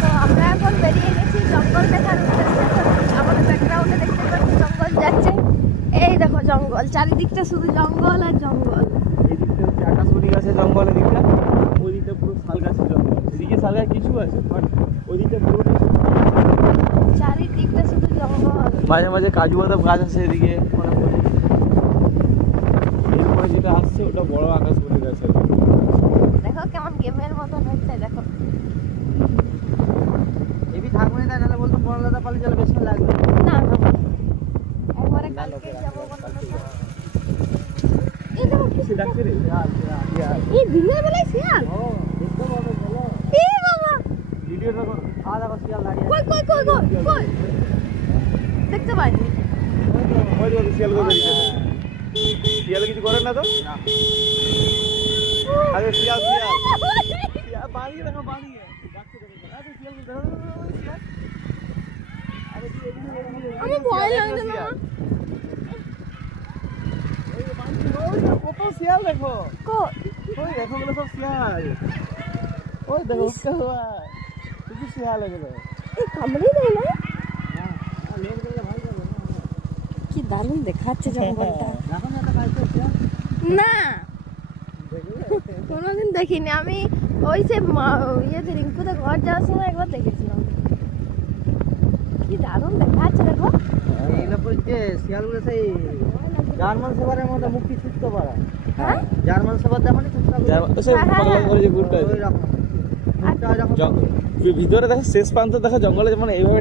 তো আমরা এখন বেরিয়ে গেছি জঙ্গল দেখার উদ্দেশ্যে। আমাদের ব্যাকগ্রাউন্ডে দেখতে পাচ্ছি জঙ্গল যাচ্ছে। এই দেখো জঙ্গল, চারিদিকটা শুধু জঙ্গল আর জঙ্গল। এই দিকটা হচ্ছে আকাশমণি গাছের জঙ্গল, এদিকটা ওই দিকটা পুরো শাল গাছের জঙ্গল। এদিকে শাল গাছ কিছু আছে বাট ওই দিকটা পুরোটা চারিদিকটা শুধু জঙ্গল। মাঝে মাঝে কাজু বাদাম গাছ আছে এদিকে। এরপরে যেটা আসছে ওটা বড় আকাশমণি গাছ আছে। দেখো কেমন গেমের মতন হচ্ছে, দেখো। এবি থাকবে না, নাহলে বলতো বড়লাদা পালি চলে বেশি লাগবে না একবারে কালকে যাবো বললাম। এই দেখো কিছু ডাকছে রে। এই দিনের বেলায় শিয়াল। ও দেখতে পাবে বলো। এ বাবা, ভিডিওটা আর আবার শিয়াল দাঁড়িয়ে কই কই কই কই কই দেখতে পাইনি। ওই দেখো শিয়াল কই বেরিয়েছে। শিয়াল কিছু করে না তো? না। আরে শিয়াল শিয়াল শিয়াল বাড়িয়ে দেখো, বাড়িয়ে ডাকছে দেখো। আরে শিয়াল দেখো শিয়াল। আরে কি এদিকে আমার ভয় লাগছে না। এই বাড়িয়ে ওই দেখো কত শিয়াল দেখো। কই ওই দেখো গুলো সব শিয়াল। ওই দেখো কত কিছু শিয়াল এগুলো। এই কামড়ে দেয় না? না লোক দেখলে ভাই যাবে না। কি দারুণ দেখাচ্ছে জঙ্গলটা। এখন এত কাছে শিয়াল না কোনোদিন দেখিনি আমি। ওই যে ইয়েতে রিঙ্কুতে ঘর যাওয়ার সময় একবার দেখেছিলাম। কি দারুণ দেখাচ্ছে দেখো। এইগুলো বলছে শিয়ালগুলো সেই জার্মান সেভারের মতো মুক্তি ছুটতে পারে। হ্যাঁ জার্মান সেভার দেখো নি ছুটতে হ্যাঁ, ভিতরে দেখো শেষ প্রান্ত দেখো জঙ্গলে যেমন এইভাবে